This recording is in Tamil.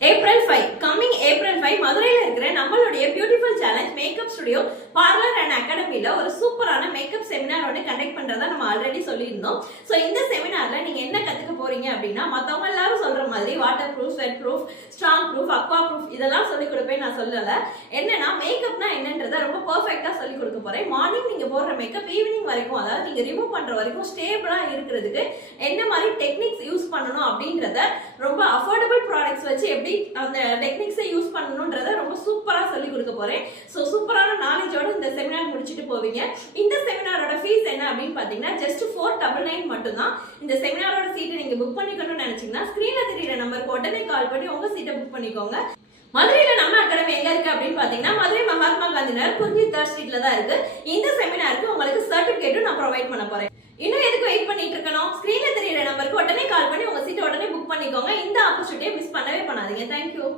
April 5 coming April 5 மதுரையில இருக்கிற நம்மளுடைய beautiful challenge makeup studio parlour and அகாடமில ஒரு சூப்பரான மேக்கப் செமினார் ஒன்று கண்டக்ட் பண்றதா நம்ம ஆல்ரெடி சொல்லியிருந்தோம். ஸோ இந்த செமினார்ல நீங்க என்ன கத்துக்க போறீங்க அப்படின்னா, மத்தவங்க எல்லாரும் சொல்ற மாதிரி water proof, sweat proof, strong proof, Aqua proof இதெல்லாம் சொல்லி கொடுப்பேன் நான் சொல்லல. என்னன்னா மேக்கப்னா என்னன்றதை ரொம்ப பெர்ஃபெக்ட்டா சொல்லி கொடுக்க போறேன். மார்னிங் நீங்க போடுற மேக்கப் ஈவினிங் வரைக்கும், அதாவது நீங்க ரிமூவ் பண்ற வரைக்கும் ஸ்டேபிளா இருக்கிறதுக்கு என்ன மாதிரி டெக்னிக்ஸ் யூஸ் பண்ணணும் அப்படின்றத ரொம்ப அஃபோர்டபுள் ப்ராடக்ட்ஸ் வச்சு எப்படி அந்த டெக்னிக்ஸை யூஸ் பண்ணணும்ன்றத ரொம்ப சூப்பரா சொல்லி கொடுக்க போறேன். ஸோ சூப்பரான நாலேஜோட இந்த செமினார் முடிச்சுட்டு போவீங்க. இந்த செமினாரோட ஃபீஸ் என்ன அப்படின்னு பாத்தீங்கன்னா ஜஸ்ட் 499 மட்டும் தான். இந்த செமினாரோட சீட்டை நீங்க புக் பண்ணிக்கணும்னு நினைச்சீங்கன்னா ஸ்கிரீன்ல தெரியுற நம்பருக்கு உடனே கால் பண்ணி உங்க சீட்டை புக் பண்ணிக்கோங்க. மதுரையில நம்ம அகாடமி எங்க இருக்கு அப்படின்னு பாத்தீங்கன்னா மதுரை மகாத்மா காந்தி நகர் குறிஞ்சி 3rd ஸ்ட்ரீட்ல தான் இருக்கு. இந்த செமினாருக்கு உங்களுக்கு சர்டிபிகேட்டும் நான் ப்ரொவைட் பண்ண போறேன். இன்னும் எதுக்கு வெயிட் பண்ணிட்டு இருக்கணும்? ஸ்கிரீன்ல தெரியுற நம்பருக்கு உடனே கால் பண்ணி உங்க சீட்டை உடனே புக் பண்ணிக்கோங்க. இந்த ஆப்பர்ச்சுனிட்டியை மிஸ் பண்ணவே பண்ணாதீங்க. தேங்க்யூ.